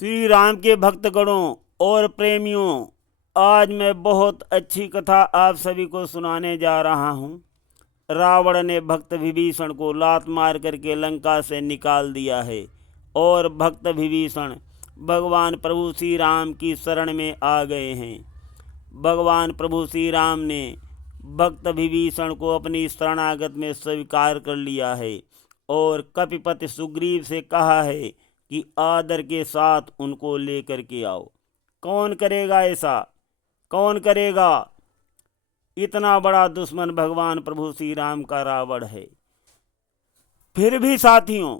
श्री राम के भक्तगणों और प्रेमियों, आज मैं बहुत अच्छी कथा आप सभी को सुनाने जा रहा हूँ। रावण ने भक्त विभीषण को लात मार करके लंका से निकाल दिया है और भक्त विभीषण भगवान प्रभु श्री राम की शरण में आ गए हैं। भगवान प्रभु श्री राम ने भक्त विभीषण को अपनी शरणागत में स्वीकार कर लिया है और कपिपति सुग्रीव से कहा है कि आदर के साथ उनको लेकर के आओ। कौन करेगा ऐसा? कौन करेगा? इतना बड़ा दुश्मन भगवान प्रभु श्री राम का रावण है। फिर भी साथियों,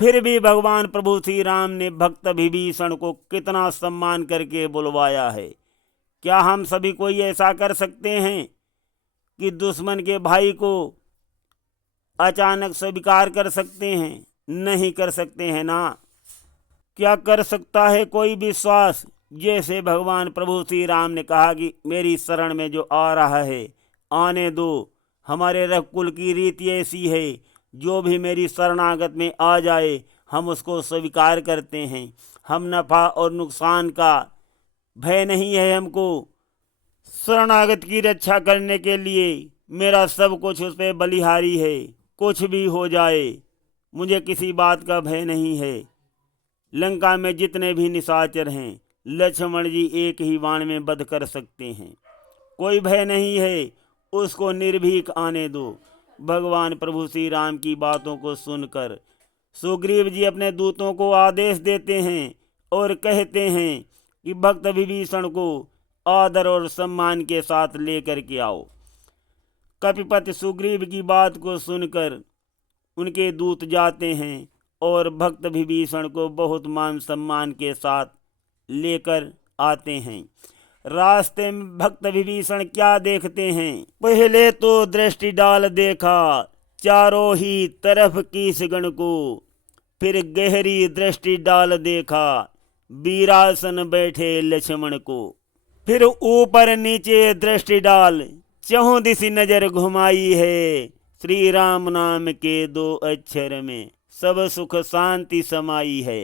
फिर भी भगवान प्रभु श्री राम ने भक्त विभीषण को कितना सम्मान करके बुलवाया है। क्या हम सभी कोई ऐसा कर सकते हैं कि दुश्मन के भाई को अचानक स्वीकार कर सकते हैं? नहीं कर सकते हैं ना। क्या कर सकता है कोई विश्वास? जैसे भगवान प्रभु श्री राम ने कहा कि मेरी शरण में जो आ रहा है आने दो। हमारे रघुकुल की रीति ऐसी है, जो भी मेरी शरणागत में आ जाए हम उसको स्वीकार करते हैं। हम नफ़ा और नुकसान का भय नहीं है हमको। शरणागत की रक्षा करने के लिए मेरा सब कुछ उस पर बलिहारी है। कुछ भी हो जाए मुझे किसी बात का भय नहीं है। लंका में जितने भी निशाचर हैं लक्ष्मण जी एक ही बाण में वध कर सकते हैं। कोई भय नहीं है, उसको निर्भीक आने दो। भगवान प्रभु श्री राम की बातों को सुनकर सुग्रीव जी अपने दूतों को आदेश देते हैं और कहते हैं कि भक्त विभीषण को आदर और सम्मान के साथ लेकर के आओ। कपिपति सुग्रीव की बात को सुनकर उनके दूत जाते हैं और भक्त विभीषण को बहुत मान सम्मान के साथ लेकर आते हैं। रास्ते में भक्त विभीषण क्या देखते हैं? पहले तो दृष्टि डाल देखा चारों ही तरफ कीसगण को, फिर गहरी दृष्टि डाल देखा वीरासन बैठे लक्ष्मण को, फिर ऊपर नीचे दृष्टि डाल चहुं दिशि नजर घुमाई है। श्री राम नाम के दो अक्षर में सब सुख शांति समाई है।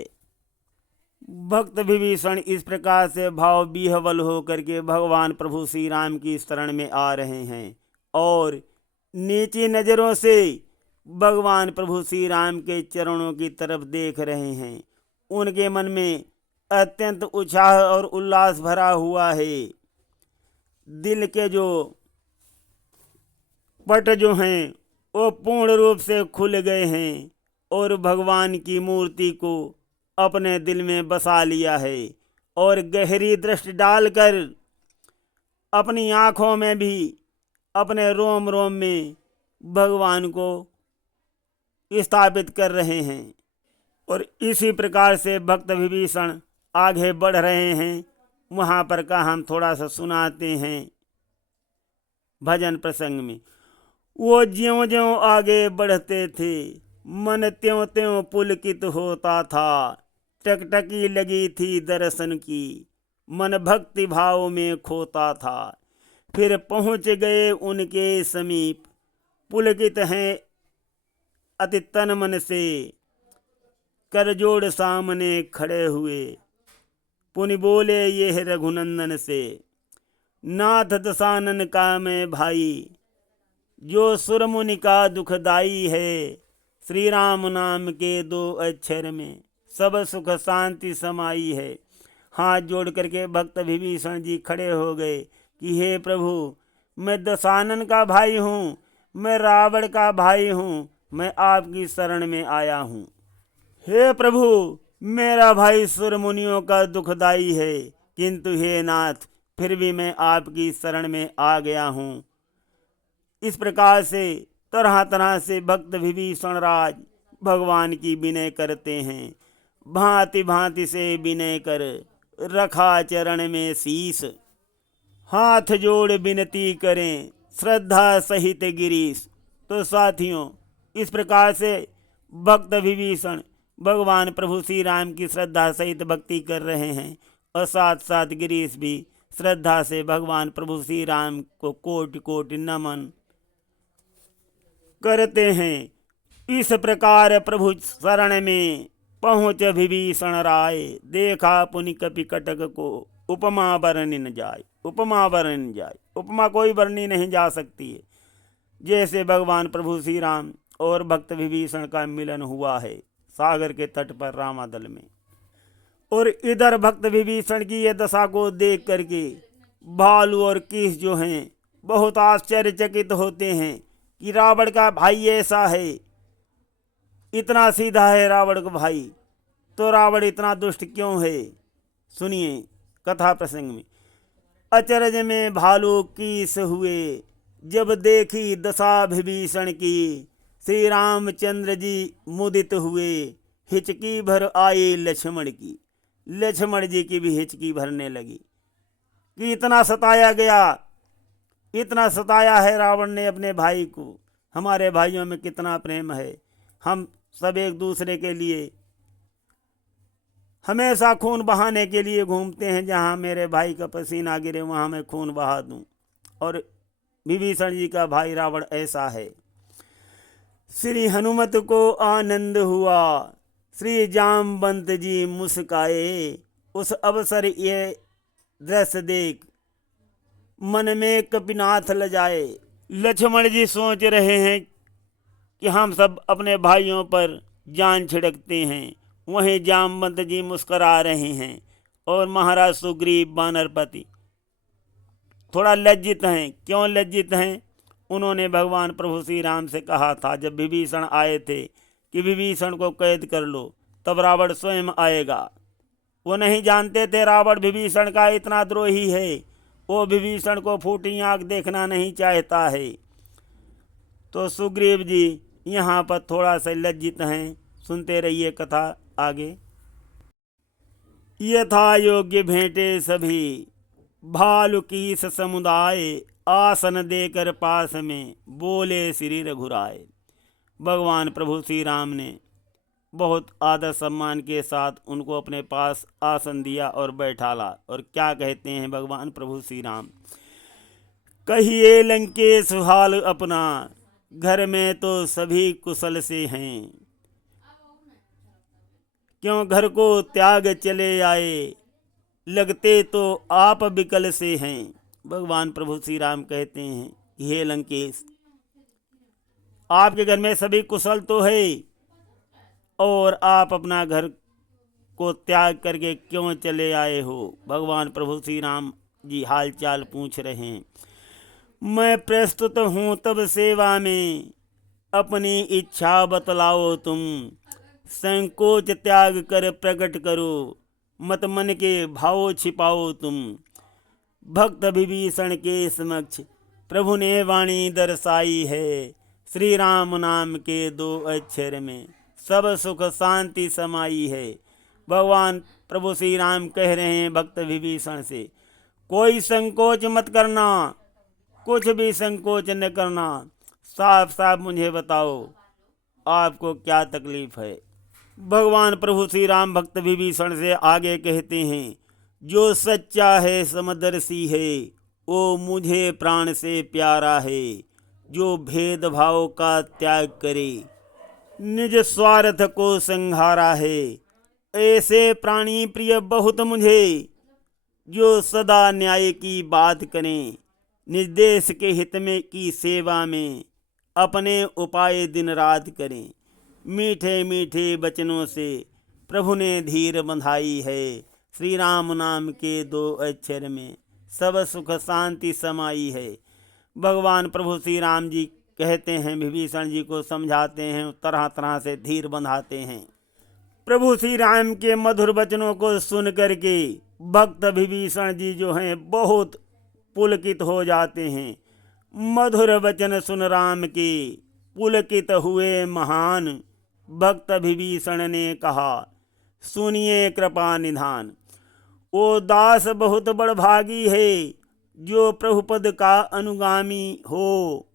भक्त विभीषण इस प्रकार से भाव विह्वल होकर के भगवान प्रभु श्री राम की शरण में आ रहे हैं और नीची नज़रों से भगवान प्रभु श्री राम के चरणों की तरफ देख रहे हैं। उनके मन में अत्यंत उत्साह और उल्लास भरा हुआ है। दिल के जो पट जो हैं वो पूर्ण रूप से खुल गए हैं और भगवान की मूर्ति को अपने दिल में बसा लिया है और गहरी दृष्टि डालकर अपनी आँखों में भी अपने रोम रोम में भगवान को स्थापित कर रहे हैं। और इसी प्रकार से भक्त विभीषण आगे बढ़ रहे हैं। वहाँ पर का हम थोड़ा सा सुनाते हैं भजन प्रसंग में। वो ज्यों ज्यों आगे बढ़ते थे मन त्यों त्यों पुलकित होता था। टकटकी लगी थी दर्शन की मन भक्ति भाव में खोता था। फिर पहुँच गए उनके समीप पुलकित हैं अति तन मन से। कर जोड़ सामने खड़े हुए पुनि बोले ये रघुनंदन से। नाथ दशानन का मैं भाई जो सुरमुनि का दुखदाई है। श्री राम नाम के दो अक्षर में सब सुख शांति समाई है। हाथ जोड़ करके भक्त विभीषण जी खड़े हो गए कि हे प्रभु, मैं दशानन का भाई हूँ, मैं रावण का भाई हूँ, मैं आपकी शरण में आया हूँ। हे प्रभु, मेरा भाई सुरमुनियों का दुखदाई है, किंतु हे नाथ फिर भी मैं आपकी शरण में आ गया हूँ। इस प्रकार से तरह तरह से भक्त विभीषण राज भगवान की विनय करते हैं। भांति भांति से विनय कर रखा चरण में शीस। हाथ जोड़ विनती करें श्रद्धा सहित गिरीश। तो साथियों, इस प्रकार से भक्त विभीषण भगवान प्रभु श्री राम की श्रद्धा सहित भक्ति कर रहे हैं और साथ साथ गिरीश भी श्रद्धा से भगवान प्रभु श्री राम को कोटि कोटि नमन करते हैं। इस प्रकार प्रभु शरण में पहुँच विभीषण राय, देखा पुनि कपि कटक को, उपमा वर्णि न जाय। उपमा वर्णि न जाय, उपमा कोई वर्णि नहीं जा सकती है। जैसे भगवान प्रभु श्री राम और भक्त विभीषण का मिलन हुआ है सागर के तट पर रामादल में। और इधर भक्त विभीषण की ये दशा को देख करके भालू और कीस जो हैं बहुत आश्चर्यचकित होते हैं कि रावण का भाई ऐसा है, इतना सीधा है रावण का भाई, तो रावण इतना दुष्ट क्यों है। सुनिए कथा प्रसंग में। अचरज में भालू कीस हुए, जब देखी दशा विभीषण की, श्री रामचंद्र जी मुदित हुए, हिचकी भर आए लक्ष्मण की। लक्ष्मण जी की भी हिचकी भरने लगी कि इतना सताया गया, इतना सताया है रावण ने अपने भाई को। हमारे भाइयों में कितना प्रेम है, हम सब एक दूसरे के लिए हमेशा खून बहाने के लिए घूमते हैं। जहाँ मेरे भाई का पसीना गिरे वहाँ मैं खून बहा दूं। और विभीषण जी का भाई रावण ऐसा है। श्री हनुमत को आनंद हुआ, श्री जामवंत जी मुस्काए, उस अवसर ये दृश्य देख मन में कपिनाथ लजाए। लक्ष्मण जी सोच रहे हैं कि हम सब अपने भाइयों पर जान छिड़कते हैं, वहीं जामवंत जी मुस्करा रहे हैं। और महाराज सुग्रीव वानरपति थोड़ा लज्जित हैं। क्यों लज्जित हैं? उन्होंने भगवान प्रभु श्री राम से कहा था जब विभीषण आए थे कि विभीषण को कैद कर लो, तब रावण स्वयं आएगा। वो नहीं जानते थे रावण विभीषण का इतना द्रोही है। वो विभीषण को फूटी आँख देखना नहीं चाहता है। तो सुग्रीव जी यहाँ पर थोड़ा सा लज्जित हैं। सुनते रहिए कथा आगे। यथा योग्य भेंटे सभी, भालू कीस समुदाय, आसन देकर पास में, बोले श्री रघुराय। भगवान प्रभु श्री राम ने बहुत आदर सम्मान के साथ उनको अपने पास आसन दिया और बैठाला। और क्या कहते हैं भगवान प्रभु श्री राम, कहिए लंकेश हाल अपना, घर में तो सभी कुशल से हैं, क्यों घर को त्याग चले आए, लगते तो आप विकल से हैं। भगवान प्रभु श्री राम कहते हैं हे लंकेश, आपके घर में सभी कुशल तो है, और आप अपना घर को त्याग करके क्यों चले आए हो। भगवान प्रभु श्री राम जी हाल चाल पूछ रहे हैं। मैं प्रस्तुत हूँ तब सेवा में, अपनी इच्छा बतलाओ तुम, संकोच त्याग कर प्रकट करो, मत मन के भाव छिपाओ तुम। भक्त विभीषण के समक्ष प्रभु ने वाणी दर्शाई है, श्री राम नाम के 2 अक्षर में सब सुख शांति समाई है। भगवान प्रभु श्री राम कह रहे हैं भक्त विभीषण से, कोई संकोच मत करना, कुछ भी संकोच न करना, साफ साफ मुझे बताओ आपको क्या तकलीफ है। भगवान प्रभु श्री राम भक्त विभीषण से आगे कहते हैं, जो सच्चा है समदर्शी है, वो मुझे प्राण से प्यारा है, जो भेदभाव का त्याग करे, निज स्वार्थ को संहारा है, ऐसे प्राणी प्रिय बहुत मुझे, जो सदा न्याय की बात करें, निज देश के हित में की सेवा में अपने उपाय दिन रात करें। मीठे मीठे वचनों से प्रभु ने धीर बंधाई है, श्री राम नाम के 2 अक्षर में सब सुख शांति समाई है। भगवान प्रभु श्री राम जी कहते हैं, विभीषण जी को समझाते हैं, तरह तरह से धीर बंधाते हैं। प्रभु श्री राम के मधुर वचनों को सुन करके भक्त विभीषण जी जो हैं बहुत पुलकित हो जाते हैं। मधुर वचन सुन राम के पुलकित हुए महान, भक्त विभीषण ने कहा सुनिए कृपा निधान। वो दास बहुत बड़भागी है, जो प्रभुपद का अनुगामी हो,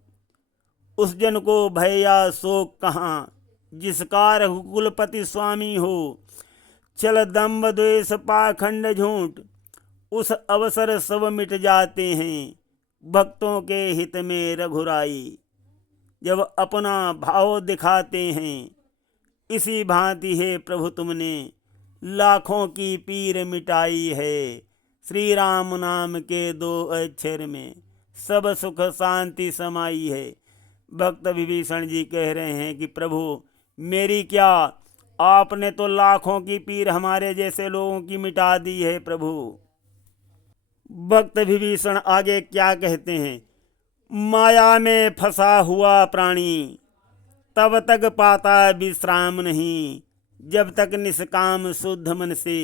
उस जन को भय या शोक कहाँ, जिसका रघुकुलपति स्वामी हो। छल दंभ द्वेष पाखंड झूठ, उस अवसर सब मिट जाते हैं, भक्तों के हित में रघुराई। जब अपना भाव दिखाते हैं, इसी भांति है प्रभु तुमने लाखों की पीर मिटाई है। श्री राम नाम के 2 अक्षर में सब सुख शांति समाई है। भक्त विभीषण जी कह रहे हैं कि प्रभु मेरी क्या, आपने तो लाखों की पीर हमारे जैसे लोगों की मिटा दी है प्रभु। भक्त विभीषण आगे क्या कहते हैं, माया में फंसा हुआ प्राणी तब तक पाता विश्राम नहीं, जब तक निष्काम शुद्ध मन से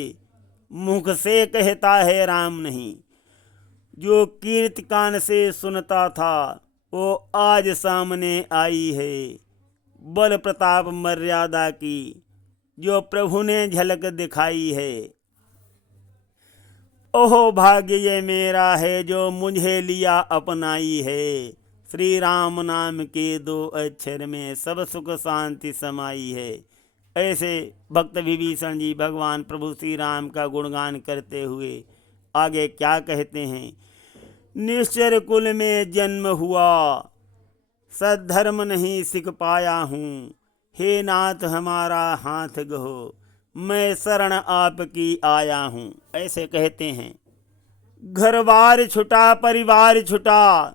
मुख से कहता है राम नहीं। जो कीर्ति कान से सुनता था वो आज सामने आई है, बल प्रताप मर्यादा की जो प्रभु ने झलक दिखाई है। ओहो भाग्य ये मेरा है जो मुझे लिया अपनाई है। श्री राम नाम के 2 अक्षर में सब सुख शांति समाई है। ऐसे भक्त विभीषण जी भगवान प्रभु श्री राम का गुणगान करते हुए आगे क्या कहते हैं, निश्चर कुल में जन्म हुआ सद्धर्म नहीं सीख पाया हूँ, हे नाथ हमारा हाथ गहो मैं शरण आपकी आया हूँ। ऐसे कहते हैं। घर बार छुटा परिवार छुटा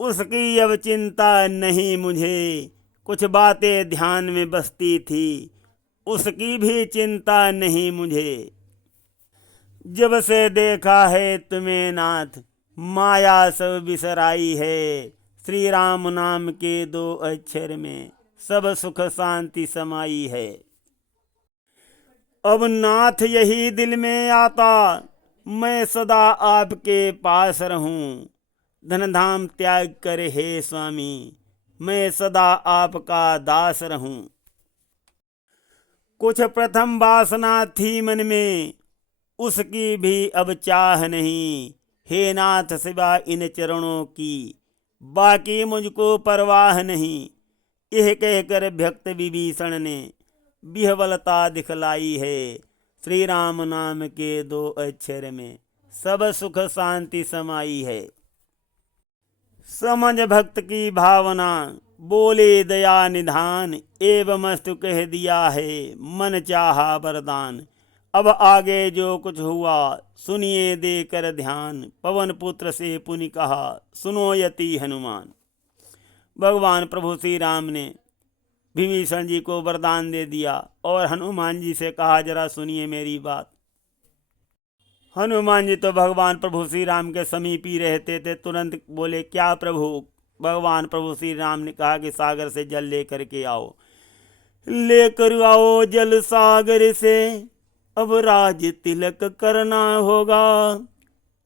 उसकी अब चिंता नहीं मुझे, कुछ बातें ध्यान में बसती थी उसकी भी चिंता नहीं मुझे। जब से देखा है तुम्हें नाथ माया सब बिसराई है। श्री राम नाम के 2 अक्षर में सब सुख शांति समाई है। अब नाथ यही दिल में आता मैं सदा आपके पास रहूं। धन धाम त्याग कर हे स्वामी मैं सदा आपका दास रहूं। कुछ प्रथम वासना थी मन में उसकी भी अब चाह नहीं, हे नाथ सिवा इन चरणों की बाकी मुझको परवाह नहीं। यह कहकर भक्त विभीषण ने विह्वलता दिखलाई है। श्री राम नाम के 2 अक्षर में सब सुख शांति समाई है। समझ भक्त की भावना बोले दया निधान, एवं मस्तु कह दिया है मन चाहा वरदान। अब आगे जो कुछ हुआ सुनिए देकर ध्यान, पवन पुत्र से पुनि कहा सुनो यति हनुमान। भगवान प्रभु श्री राम ने विभीषण जी को वरदान दे दिया और हनुमान जी से कहा जरा सुनिए मेरी बात। हनुमान जी तो भगवान प्रभु श्री राम के समीप ही रहते थे। तुरंत बोले क्या प्रभु। भगवान प्रभु श्री राम ने कहा कि सागर से जल लेकर के आओ। लेकर आओ जल सागर से अब राज तिलक करना होगा।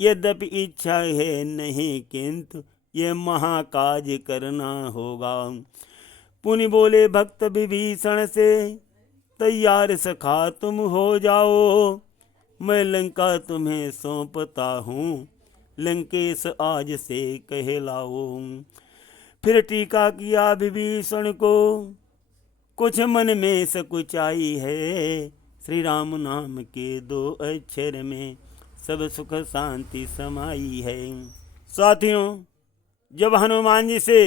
यद्यपि इच्छा है नहीं किंतु ये महाकाज करना होगा। पुनि बोले भक्त विभीषण से तैयार सखा तुम हो जाओ। मैं लंका तुम्हें सौंपता हूँ लंकेश आज से कहलाओ। फिर टीका किया विभीषण को कुछ मन में सकुचाई है। श्री राम नाम के 2 अक्षर में सब सुख शांति समाई है। साथियों जब हनुमान जी से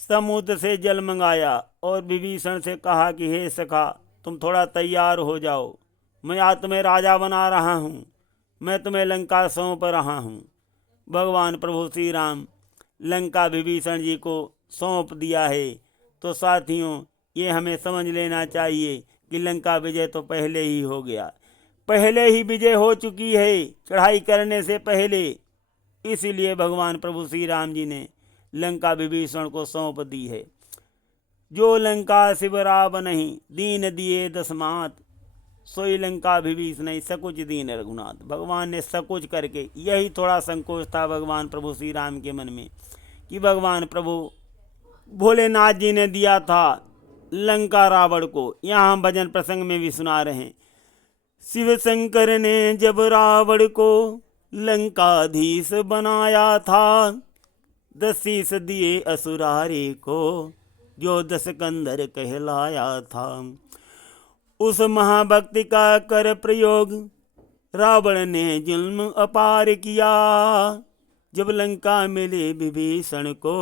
समुद्र से जल मंगाया और विभीषण से कहा कि हे सखा तुम थोड़ा तैयार हो जाओ, मैं आज तुम्हें राजा बना रहा हूँ, मैं तुम्हें लंका सौंप रहा हूँ। भगवान प्रभु श्री राम लंका विभीषण जी को सौंप दिया है। तो साथियों ये हमें समझ लेना चाहिए कि लंका विजय तो पहले ही हो गया, पहले ही विजय हो चुकी है चढ़ाई करने से पहले। इसीलिए भगवान प्रभु श्री राम जी ने लंका विभीषण को सौंप दी है। जो लंका शिवराव नहीं दीन दिए दसमात, सोई लंका विभीषण नहीं सकुच दीन रघुनाथ। भगवान ने सकुच करके, यही थोड़ा संकोच था भगवान प्रभु श्री राम के मन में कि भगवान प्रभु भोलेनाथ जी ने दिया था लंका रावण को। यहाँ हम भजन प्रसंग में भी सुना रहे हैं। शिव शंकर ने जब रावण को लंकाधीश बनाया था, 10 शीश दिए असुरारी को जो 10 कंधर कहलाया था। उस महाभक्ति का कर प्रयोग रावण ने जुल्म अपार किया। जब लंका मिले विभीषण को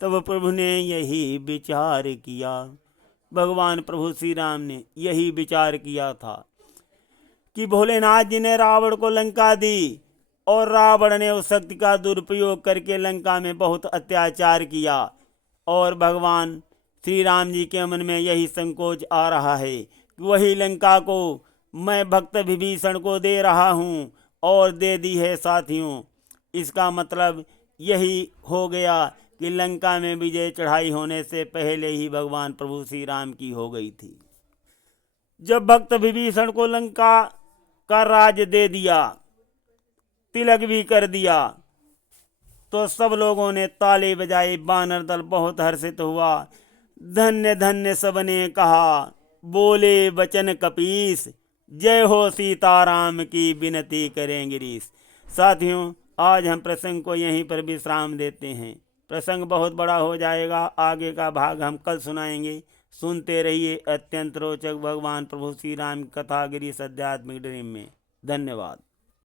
तब प्रभु ने यही विचार किया। भगवान प्रभु श्री राम ने यही विचार किया था कि भोलेनाथ जी ने रावण को लंका दी और रावण ने उस शक्ति का दुरुपयोग करके लंका में बहुत अत्याचार किया, और भगवान श्री राम जी के मन में यही संकोच आ रहा है कि वही लंका को मैं भक्त विभीषण को दे रहा हूँ और दे दी है साथियों। इसका मतलब यही हो गया कि लंका में विजय चढ़ाई होने से पहले ही भगवान प्रभु श्री राम की हो गई थी। जब भक्त विभीषण को लंका का राज दे दिया, तिलक भी कर दिया, तो सब लोगों ने ताले बजाए, बानर दल बहुत हर्षित हुआ। धन्य धन्य सबने कहा, बोले वचन कपीस, जय हो सीताराम की विनती करें गिरीश। साथियों, आज हम प्रसंग को यहीं पर विश्राम देते हैं। प्रसंग बहुत बड़ा हो जाएगा, आगे का भाग हम कल सुनाएंगे। सुनते रहिए अत्यंत रोचक भगवान प्रभु श्री राम कथा गिरीश आध्यात्मिक ड्रीम में। धन्यवाद।